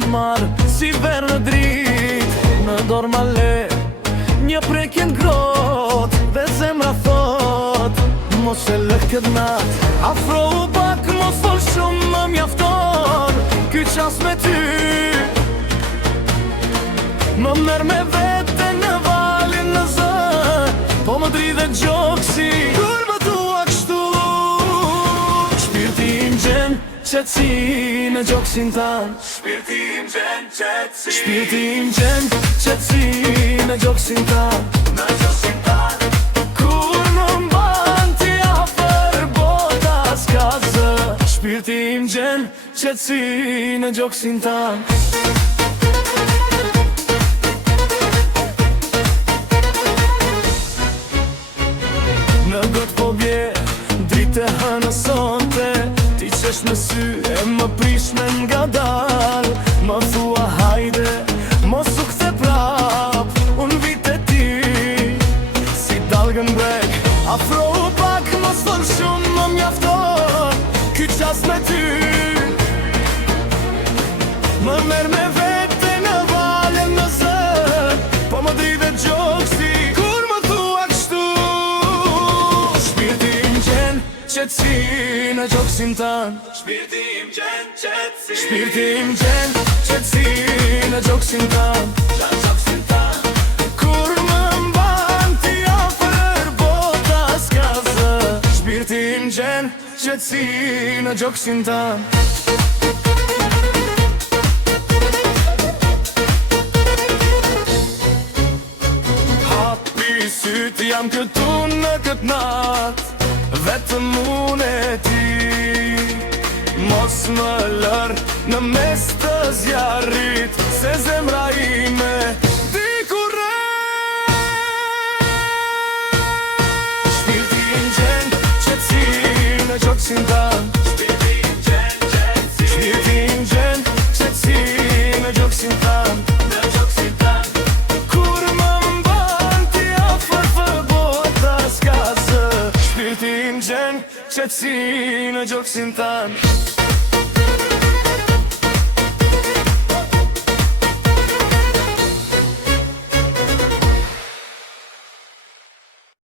më marë si verë në dritë. Në dorë ma le një prekje n'grot dhe zemra thot mos e lë këtë natë. Afro u pak mos fol shumë më mjafton ky qas me ty. Më merr me vete në valin në zë, po më dridhe gjoksi kur më tua kështu. Shpirti im gjen qetësi në gjoksin tan. Shpirti im gjen qetësi. Shpirti im gjen qetësi në gjoksin tan. Në gjoksin tan. Kur më mban ti afër bota s'ka zë. Shpirti im gjen qetësi në gjoksin tan. Në gotë po bje, dritë e hënësonte, ti qesh në sy e më prishme nga dal. Më thua hajde, mos u kthe prap, unë vite ti, si dalgën brek. Afro u pak, mos thon shumë më mjafton, ky qas me ty. Më merr me vete në valen në zë, po më dridhe gjoksi kur më thua kështu. Shpirti im gjen qetësi në gjoksin tan. Shpirti im gjen qetësi. Shpirti im gjen qetësi në gjoksin tan. Në gjoksin tan. Kur më mban ti afër bota s'ka zë. Shpirti im gjen qetësi në gjoksin tan. Hapi syt jam këtu në këtë natë, vetëm unë e ti. Mos më lër në mes të zjarrit, se zemra ime di kur rret. Shpirti im gjen qetësi në gjoksin tan. Shpirti im gjen qetësi. Shpirti im gjen qetësi në gjoksin tan. Në gjoksin tan. Kur më mban ti afër bota s'ka zë. Shpirti im gjen qetësi në gjoksin tan.